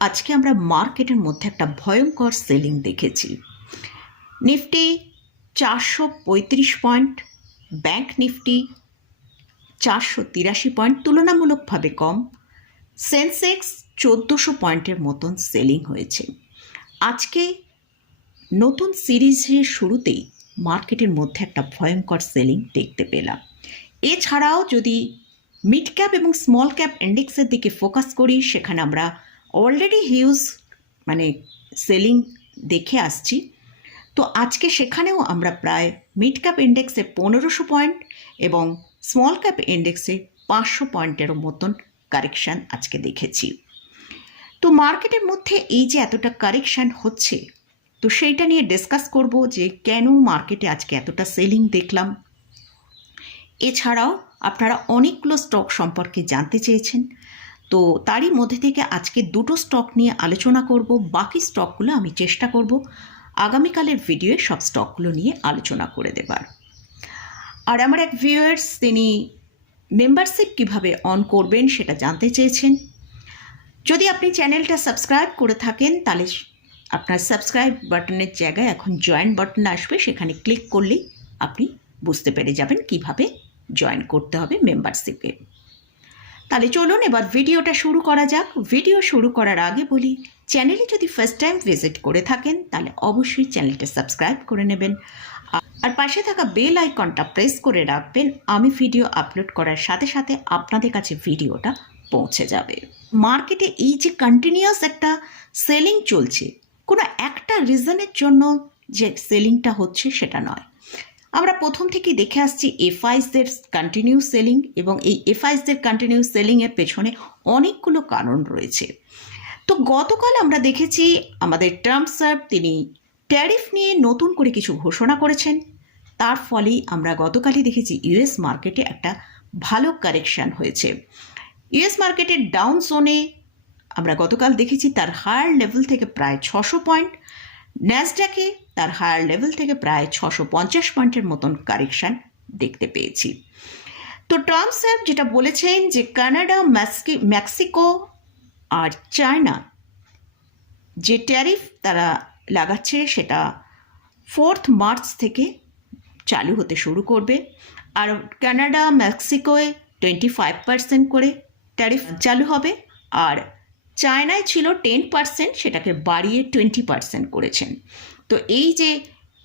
আজকে আমরা মার্কেটের মধ্যে একটা ভয়ঙ্কর সেলিং দেখেছি। নিফটি চারশো পঁয়ত্রিশ পয়েন্ট, ব্যাংক নিফটি চারশো তিরাশি পয়েন্ট, তুলনামূলকভাবে কম। সেন্সেক্স চোদ্দোশো পয়েন্টের মতন সেলিং হয়েছে। আজকে নতুন সিরিজের শুরুতেই মার্কেটের মধ্যে একটা ভয়ঙ্কর সেলিং দেখতে পেলাম। এছাড়াও যদি মিড ক্যাপ এবং স্মল ক্যাপ ইন্ডেক্সের দিকে ফোকাস করি, সেখানে আমরা অলরেডি হিউজ মানে সেলিং দেখে আসছি। তো আজকে সেখানেও আমরা প্রায় মিড ক্যাপ ইন্ডেক্সে পনেরোশো পয়েন্ট এবং স্মল ক্যাপ ইন্ডেক্সে পাঁচশো পয়েন্টেরও মতন কারেকশান আজকে দেখেছি। তো মার্কেটের মধ্যে এই যে এতটা কারেকশান হচ্ছে, তো সেইটা নিয়ে ডিসকাস করব যে কেন মার্কেটে আজকে এতটা সেলিং দেখলাম। এছাড়াও আপনারা অনেকগুলো স্টক সম্পর্কে জানতে চেয়েছেন তো তারই মধ্যে থেকে আজকে দুটো স্টক নিয়ে আলোচনা করব, বাকি স্টকগুলো আমি চেষ্টা করব আগামীকালের ভিডিওয়ে সব স্টকগুলো নিয়ে আলোচনা করে দেবার। আর আমার এক ভিউয়ার্স তিনি মেম্বারশিপ কীভাবে অন করবেন সেটা জানতে চেয়েছেন। যদি আপনি চ্যানেলটা সাবস্ক্রাইব করে থাকেন, তাহলে আপনার সাবস্ক্রাইব বাটনের জায়গায় এখন জয়েন বাটন আসবে, সেখানে ক্লিক করলেই আপনি বুঝতে পেরে যাবেন কীভাবে জয়েন করতে হবে মেম্বারশিপে তাহলে চলুন এবার ভিডিওটা শুরু করা যাক। ভিডিও শুরু করার আগে বলি, চ্যানেলে যদি ফার্স্ট টাইম ভিজিট করে থাকেন, তাহলে অবশ্যই চ্যানেলটা সাবস্ক্রাইব করে নেবেন। আর পাশে থাকা বেল আইকনটা প্রেস করে রাখবেন। আমি ভিডিও আপলোড করার সাথে সাথে আপনাদের কাছে ভিডিওটা পৌঁছে যাবে। মার্কেটে এই যে কন্টিনিউয়াস একটা সেলিং চলছে, কোনো একটা রিজনের জন্য যে সেলিংটা হচ্ছে সেটা নয়। আমরা প্রথম থেকেই দেখে আসছি এফআইসদের কন্টিনিউ সেলিং এবং এই এফআইসদের কন্টিনিউ সেলিংয়ের পেছনে অনেকগুলো কারণ রয়েছে। তো গতকাল আমরা দেখেছি আমাদের ট্রাম্প স্যার তিনি ট্যারিফ নিয়ে নতুন করে কিছু ঘোষণা করেছেন। তার ফলেই আমরা গতকালই দেখেছি ইউএস মার্কেটে একটা ভালো কারেকশান হয়েছে। ইউএস মার্কেটের ডাউন জোনে আমরা গতকাল দেখেছি তার হায়ার লেভেল থেকে প্রায় ছশো পয়েন্ট ন্যাসডাকে তার হায়ার লেভেল থেকে প্রায় ছশো পঞ্চাশ পয়েন্টের মতন কারেকশান দেখতে পেয়েছি। তো ট্রাম্প স্যার যেটা বলেছেন যে কানাডা মেক্সিকো আর চায়না যে ট্যারিফ তারা লাগাচ্ছে সেটা ফোর্থ মার্চ থেকে চালু হতে শুরু করবে। আর কানাডা মেক্সিকোয় টোয়েন্টি ফাইভ পার্সেন্ট করে ট্যারিফ চালু হবে। আর চায়নায় ছিল টেন পার্সেন্ট, সেটাকে বাড়িয়ে টোয়েন্টি পার্সেন্ট করেছেন। তো এই যে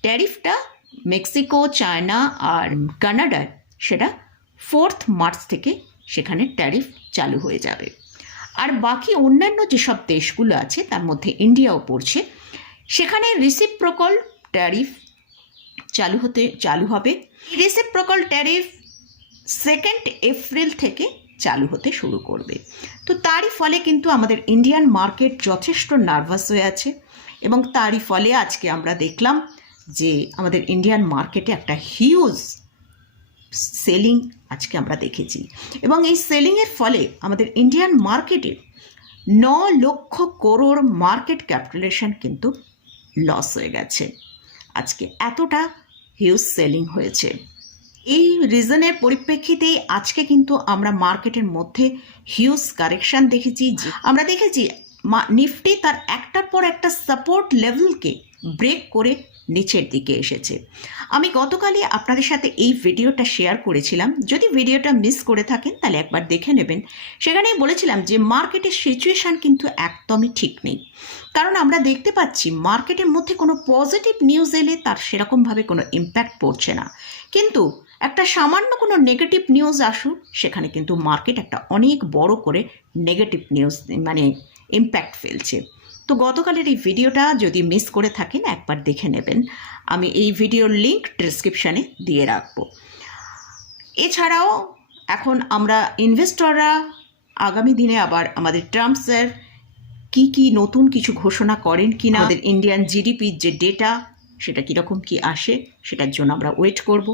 ট্যারিফটা মেক্সিকো, চায়না আর কানাডার সেটা ফোর্থ মার্চ থেকে সেখানে ট্যারিফ চালু হয়ে যাবে। আর বাকি অন্যান্য যেসব দেশগুলো আছে, তার মধ্যে ইন্ডিয়াও পড়ছে, সেখানে রিসিপ্রকল ট্যারিফ চালু হতে, চালু হবে। রিসিপ্রকল ট্যারিফ সেকেন্ড এপ্রিল থেকে চালু হতে শুরু করবে। তো তারই ফলে কিন্তু আমাদের ইন্ডিয়ান মার্কেট যথেষ্ট নার্ভাস হয়ে আছে এবং তারই ফলে আজকে আমরা দেখলাম যে আমাদের ইন্ডিয়ান মার্কেটে একটা হিউজ সেলিং আজকে আমরা দেখেছি। এবং এই সেলিংয়ের ফলে আমাদের ইন্ডিয়ান মার্কেটে ন লক্ষ করোড় মার্কেট ক্যাপিটালেশন কিন্তু লস হয়ে গেছে। আজকে এতটা হিউজ সেলিং হয়েছে। এই রিজনের পরিপ্রেক্ষিতেই আজকে কিন্তু আমরা মার্কেটের মধ্যে হিউজ কারেকশন দেখেছি। আমরা দেখেছি নিফটি তার একটার পর একটা সাপোর্ট লেভেলকে ব্রেক করে নিচের দিকে এসেছে। আমি গতকালই আপনাদের সাথে এই ভিডিওটা শেয়ার করেছিলাম। যদি ভিডিওটা মিস করে থাকেন তাহলে একবার দেখে নেবেন। সেখানেই বলেছিলাম যে মার্কেটের সিচুয়েশান কিন্তু একদমই ঠিক নেই। কারণ আমরা দেখতে পাচ্ছি মার্কেটের মধ্যে কোনো পজিটিভ নিউজ এলে তার সেরকমভাবে কোনো ইম্প্যাক্ট পড়ছে না। কিন্তু একটা সামান্য কোনো নেগেটিভ নিউজ আসুক সেখানে কিন্তু মার্কেট একটা অনেক বড় করে নেগেটিভ নিউজ মানে ইম্প্যাক্ট ফেলছে। তো গতকালের এই ভিডিওটা যদি মিস করে থাকেন একবার দেখে নেবেন। আমি এই ভিডিওর লিঙ্ক ডিসক্রিপশানে দিয়ে রাখব। এছাড়াও এখন আমরা ইনভেস্টররা আগামী দিনে আবার আমাদের ট্রাম্পসের কি কি নতুন কিছু ঘোষণা করেন কি না আমাদের ইন্ডিয়ান জিডিপির যে ডেটা সেটা কীরকম কি আসে সেটার জন্য আমরা ওয়েট করব।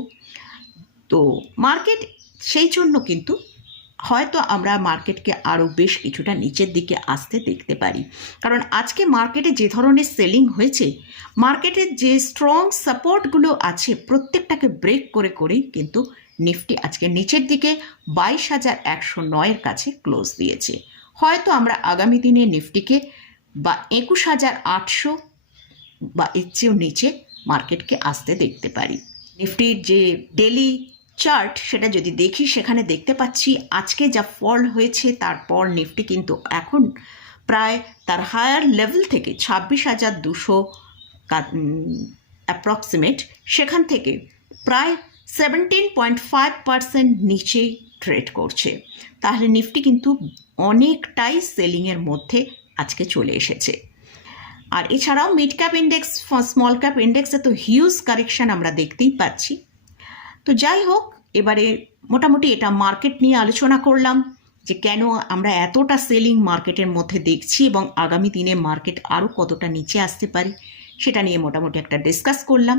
তো মার্কেট সেই জন্য কিন্তু হয়তো আমরা মার্কেটকে আরও বেশ কিছুটা নিচের দিকে আসতে দেখতে পারি। কারণ আজকে মার্কেটে যে ধরনের সেলিং হয়েছে মার্কেটের যে স্ট্রং সাপোর্টগুলো আছে, প্রত্যেকটাকে ব্রেক করে করেই কিন্তু নিফটি আজকে নিচের দিকে বাইশ হাজার একশো নয়ের কাছে ক্লোজ দিয়েছে। হয়তো আমরা আগামী দিনে নিফটিকে বা একুশ হাজার আটশো বা এর চেয়েও নিচে মার্কেটকে আসতে দেখতে পারি। নিফটির যে ডেলি চার্ট সেটা যদি দেখি, সেখানে দেখতে পাচ্ছি আজকে যা ফল হয়েছে, তারপর নিফটি কিন্তু এখন প্রায় তার হায়ার লেভেল থেকে ছাব্বিশ হাজার দুশো অ্যাপ্রক্সিমেট সেখান থেকে প্রায় সেভেন্টিন পয়েন্ট ফাইভ পার্সেন্ট নিচেই ট্রেড করছে। তাহলে নিফটি কিন্তু অনেকটাই সেলিংয়ের মধ্যে আজকে চলে এসেছে। আর এছাড়াও mid cap index small cap ইন্ডেক্সে তো হিউজ কারেকশন আমরা দেখতেই পাচ্ছি। তো যাই হোক, এবারে মোটামুটি এটা মার্কেট নিয়ে আলোচনা করলাম যে কেন আমরা এতটা সেলিং মার্কেটের মধ্যে দেখছি এবং আগামী দিনে মার্কেট আরও কতটা নিচে আসতে পারে, সেটা নিয়ে মোটামুটি একটা ডিসকাস করলাম।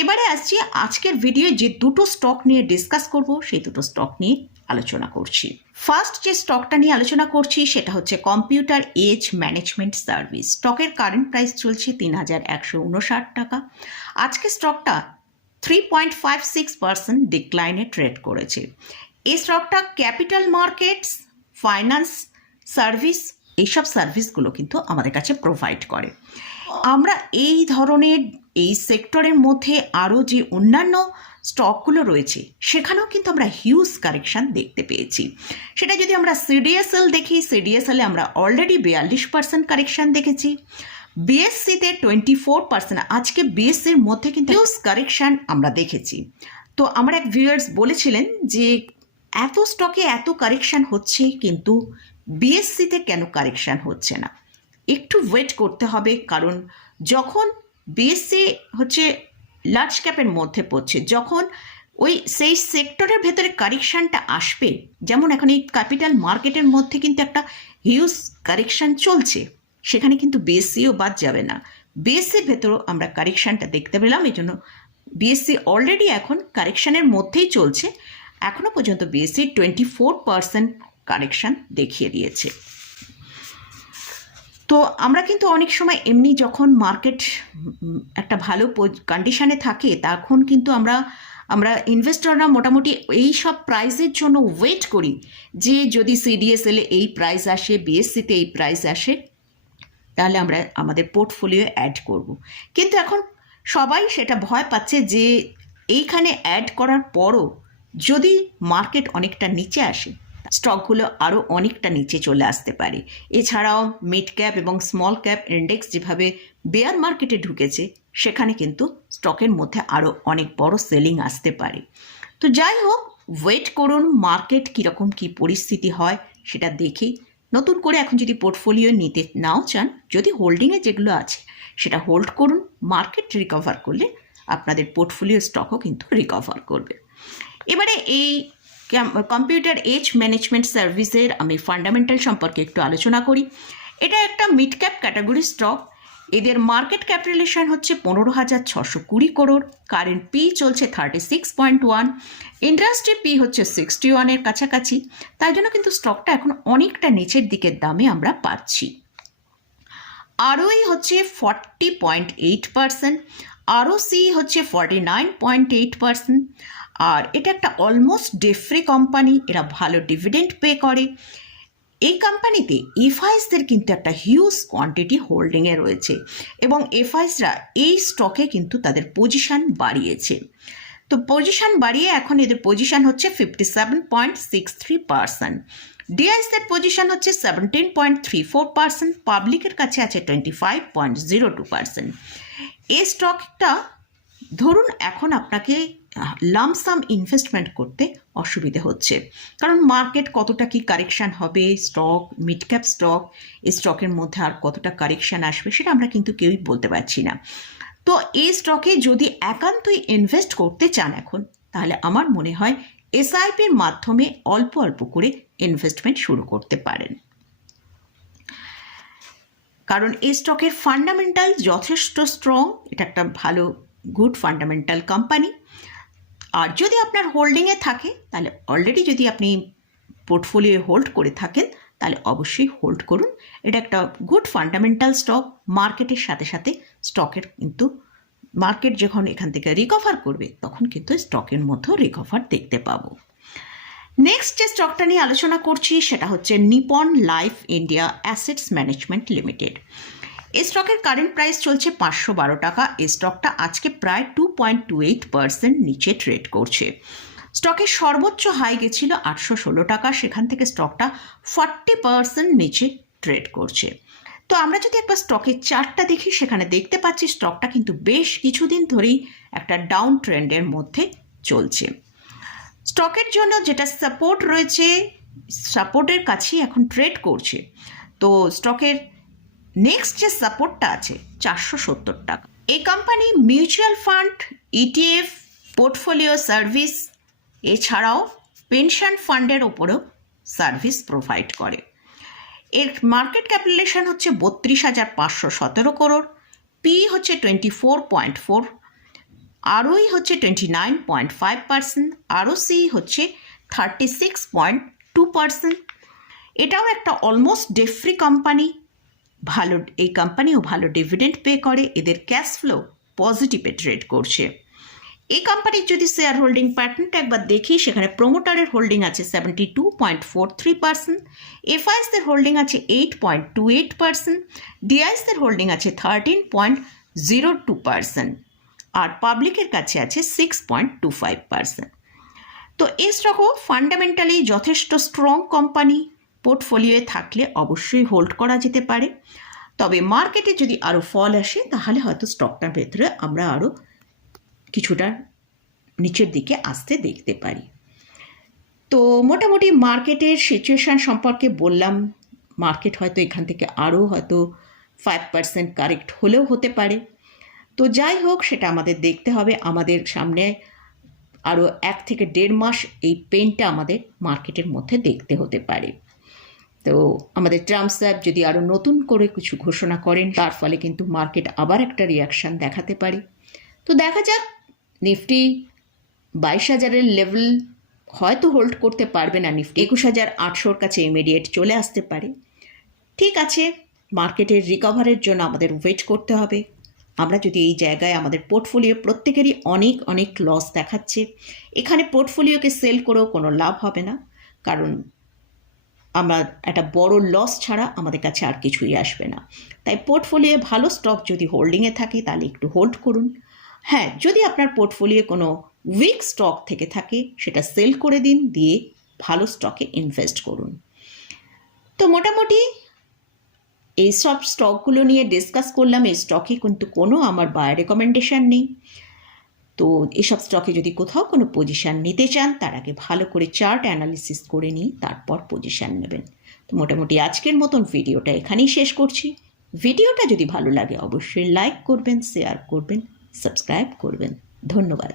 এবারে আসছি আজকের ভিডিও যে দুটো স্টক নিয়ে ডিসকাস করব, সেই দুটো স্টক নিয়ে আলোচনা করছি। ফার্স্ট যে স্টকটা নিয়ে আলোচনা করছি, সেটা হচ্ছে কম্পিউটার এজ ম্যানেজমেন্ট সার্ভিস স্টকের কারেন্ট প্রাইস চলছে তিন হাজার একশো উনষাট টাকা। আজকে স্টকটা three point five six percent ডিক্লাইনে trade করেছে। এই স্টকটা ক্যাপিটাল মার্কেটস ফাইন্যান্স সার্ভিস এইসব সার্ভিসগুলো কিন্তু আমাদের কাছে প্রোভাইড করে। আমরা এই ধরনের এই সেক্টরের মধ্যে আরও যে অন্যান্য স্টকগুলো রয়েছে, সেখানেও কিন্তু আমরা হিউজ কারেকশন দেখতে পেয়েছি। সেটা যদি আমরা সিডিএসএল দেখি সিডিএসএলে আমরা অলরেডি বিয়াল্লিশ পার্সেন্ট কারেকশন দেখেছি। বিএসসিতে টোয়েন্টি ফোর পার্সেন্ট আজকে বিএসসির মধ্যে কিন্তু হিউজ কারেকশন আমরা দেখেছি। তো আমার এক ভিউয়ার্স বলেছিলেন যে, এত স্টকে এত কারেকশান হচ্ছে কিন্তু বিএসসিতে কেন কারেকশান হচ্ছে না? একটু ওয়েট করতে হবে, কারণ যখন বিএসসি হচ্ছে লার্জ ক্যাপের মধ্যে পড়ছে, যখন ওই সেই সেক্টরের ভেতরে কারেকশানটা আসবে, যেমন এখন এই ক্যাপিটাল মার্কেটের মধ্যে কিন্তু একটা হিউজ কারেকশান চলছে। সেখানে কিন্তু বিএসসিও বাদ যাবে না। বিএসসির ভেতরেও আমরা কারেকশানটা দেখতে পেলাম, এই জন্য বিএসসি অলরেডি এখন কারেকশানের মধ্যেই চলছে। এখনও পর্যন্ত BSC twenty four percent correction দেখিয়ে দিয়েছে। তো আমরা কিন্তু অনেক সময় এমনি যখন মার্কেট একটা ভালো কন্ডিশানে থাকে, তখন কিন্তু আমরা আমরা ইনভেস্টররা মোটামুটি এই সব প্রাইসের জন্য ওয়েট করি যে যদি সিডিএসএলে এই প্রাইস আসে বিএসসিতে এই প্রাইস আসে তাহলে আমরা আমাদের পোর্টফোলিও অ্যাড করব। কিন্তু এখন সবাই সেটা ভয় পাচ্ছে যে এইখানে অ্যাড করার পরও যদি মার্কেট অনেকটা নিচে আসে স্টকগুলো আরও অনেকটা নিচে চলে আসতে পারে। এছাড়াও মিড ক্যাপ এবং স্মল ক্যাপ ইন্ডেক্স যেভাবে বেয়ার মার্কেটে ঢুকেছে, সেখানে কিন্তু স্টকের মধ্যে আরও অনেক বড় সেলিং আসতে পারে। তো যাই হোক ওয়েট করুন মার্কেট কীরকম কী পরিস্থিতি হয়, সেটা দেখি। নতুন করে এখন যদি পোর্টফোলিও নিতে নাও চান, যদি হোল্ডিংয়ে যেগুলো আছে, সেটা হোল্ড করুন মার্কেট রিকভার করলে আপনাদের পোর্টফোলিও স্টকও কিন্তু রিকভার করবে। এবারে এই কম্পিউটার এজ ম্যানেজমেন্ট সার্ভিসের আমি ফান্ডামেন্টাল সম্পর্কে একটু আলোচনা করি। এটা একটা মিড ক্যাপ ক্যাটাগরি স্টক এদের মার্কেট ক্যাপিটালেশন হচ্ছে পনেরো হাজার ছশো কুড়ি করোড় কারেন্ট পি চলছে thirty six point one industry P হচ্ছে সিক্সটি ওয়ানের কাছাকাছি, তাই জন্য কিন্তু স্টকটা এখন অনেকটা নিচের দিকের দামে আমরা পাচ্ছি। আরওই হচ্ছে forty point eight percent RO C হচ্ছে forty nine point eight percent আর এটা একটা অলমোস্ট ডেফ্রি কোম্পানি এরা ভালো ডিভিডেন্ড পে করে। এই কোম্পানিতে এফআইসদের কিন্তু একটা হিউজ কোয়ান্টিটি হোল্ডিংয়ে রয়েছে এবং এফআইসরা এই স্টকে কিন্তু তাদের পজিশান বাড়িয়েছে। তো পজিশান বাড়িয়ে এখন এদের পজিশান হচ্ছে fifty seven point six three percent ডিআইসদের position হচ্ছে seventeen point three four percent পাবলিকের কাছে আছে twenty five point zero two percent এই স্টকটা ধরুন এখন আপনাকে লামসাম ইনভেস্টমেন্ট করতে অসুবিধে হচ্ছে। কারণ মার্কেট কতটা কি কারেকশান হবে স্টক মিড ক্যাপ স্টক এই স্টকের মধ্যে আর কতটা কারেকশান আসবে সেটা আমরা কিন্তু কেউই বলতে পারছি না। তো এই স্টকে যদি একান্তই ইনভেস্ট করতে চান এখন, তাহলে আমার মনে হয় এসআইপির মাধ্যমে অল্প অল্প করে ইনভেস্টমেন্ট শুরু করতে পারেন। কারণ এই স্টকের ফান্ডামেন্টাল যথেষ্ট স্ট্রং এটা একটা ভালো গুড ফান্ডামেন্টাল কোম্পানি আর যদি আপনার হোল্ডিংয়ে থাকে, তাহলে অলরেডি যদি আপনি পোর্টফোলিও হোল্ড করে থাকেন, তাহলে অবশ্যই হোল্ড করুন। এটা একটা গুড ফান্ডামেন্টাল স্টক মার্কেটের সাথে সাথে স্টকের কিন্তু মার্কেট যখন এখান থেকে রিকভার করবে, তখন কিন্তু স্টকের মধ্যেও রিকভার দেখতে পাবো। নেক্সট যে স্টকটা নিয়ে আলোচনা করছি, সেটা হচ্ছে Nippon life India assets management limited স্টকের কারেন্ট প্রাইস চলছে পাঁচশো বারো টাকা। এই স্টকটা আজকে প্রায় two point two eight percent নিচে ট্রেড করছে। স্টকের সর্বোচ্চ হাই গেছিল আটশো ষোলো টাকা, সেখান থেকে স্টকটা ফর্টি পার্সেন্ট নিচে ট্রেড করছে। তো আমরা যদি একবার স্টকের চার্টটা দেখি, সেখানে দেখতে পাচ্ছি স্টকটা কিন্তু বেশ কিছুদিন ধরেই একটা ডাউন ট্রেন্ডের মধ্যে চলছে। স্টকের জন্য যেটা সাপোর্ট রয়েছে সাপোর্টের কাছেই এখন ট্রেড করছে। তো স্টকের নেক্সট যে সাপোর্টটা আছে, চারশো সত্তর টাকা। এই company mutual fund ETF portfolio service এছাড়াও পেনশন ফান্ডের ওপরেও সার্ভিস প্রোভাইড করে। এর মার্কেট ক্যাপিটালেশন হচ্ছে বত্রিশ হাজার পাঁচশো সতেরো করোড় পি হচ্ছে twenty four point four ROE হচ্ছে twenty nine point five percent RO C হচ্ছে thirty six point two percent এটাও একটা অলমোস্ট ডেফ্রি কোম্পানি ভালো, এই কোম্পানিও ভালো ডিভিডেন্ড পে করে, এদের ক্যাশ ফ্লো পজিটিভে ট্রেড করছে। এই কোম্পানির যদি শেয়ার হোল্ডিং প্যাটার্নটা একবার দেখি, সেখানে প্রোমোটারের হোল্ডিং আছে seventy two point four three percent এফআইএসদের holding আছে eight point two eight percent ডিআইএসদের holding আছে thirteen point zero two percent আর পাবলিকের কাছে আছে six point two five percent তো এই ফান্ডামেন্টালি যথেষ্ট স্ট্রং কোম্পানি পোর্টফোলিওয়ে থাকলে অবশ্যই হোল্ড করা যেতে পারে। তবে মার্কেটে যদি আরও ফল আসে, তাহলে হয়তো স্টকটার ভেতরে আমরা আরও কিছুটা নিচের দিকে আসতে দেখতে পারি। তো মোটামুটি মার্কেটের সিচুয়েশান সম্পর্কে বললাম, মার্কেট হয়তো এখান থেকে আরও হয়তো ফাইভ পার্সেন্ট কারেক্ট হলেও হতে পারে। তো যাই হোক, সেটা আমাদের দেখতে হবে। আমাদের সামনে আরও এক থেকে দেড় মাস এই পেনটা আমাদের মার্কেটের মধ্যে দেখতে হতে পারে। তো আমাদের ট্রাম্প সাহেব যদি আরও নতুন করে কিছু ঘোষণা করেন, তার ফলে কিন্তু মার্কেট আবার একটা রিয়াকশান দেখাতে পারে। তো দেখা যাক, নিফটি বাইশ হাজারের লেভেল হয়তো হোল্ড করতে পারবে না নিফটি। একুশ হাজার আটশোর কাছে ইমিডিয়েট চলে আসতে পারে। ঠিক আছে, মার্কেটের রিকভারের জন্য আমাদের ওয়েট করতে হবে। আমরা যদি এই জায়গায় আমাদের পোর্টফোলিও প্রত্যেকেরই অনেক অনেক লস দেখাচ্ছে, এখানে পোর্টফোলিওকে সেল করেও কোনো লাভ হবে না। কারণ আমরা একটা বড় লস ছাড়া আমাদের কাছে আর কিছুই আসবে না। তাই পোর্টফোলিও ভালো স্টক যদি হোল্ডিংয়ে থাকে, তাহলে একটু হোল্ড করুন। হ্যাঁ যদি আপনার পোর্টফোলিও কোনো উইক স্টক থেকে থাকে, সেটা সেল করে দিন, দিয়ে ভালো স্টকে ইনভেস্ট করুন। তো মোটামুটি এই সব স্টকগুলো নিয়ে ডিসকাস করলাম। এই স্টকে কিন্তু কোনো আমার বাই রেকমেন্ডেশান নেই। তো এসব স্টকে যদি কোথাও কোনো পজিশান নিতে চান, তার আগে ভালো করে চার্ট অ্যানালিসিস করে নিই তারপর পজিশান নেবেন। তো মোটামুটি আজকের মতন ভিডিওটা এখানেই শেষ করছি। ভিডিওটা যদি ভালো লাগে, অবশ্যই লাইক করবেন শেয়ার করবেন সাবস্ক্রাইব করবেন। ধন্যবাদ।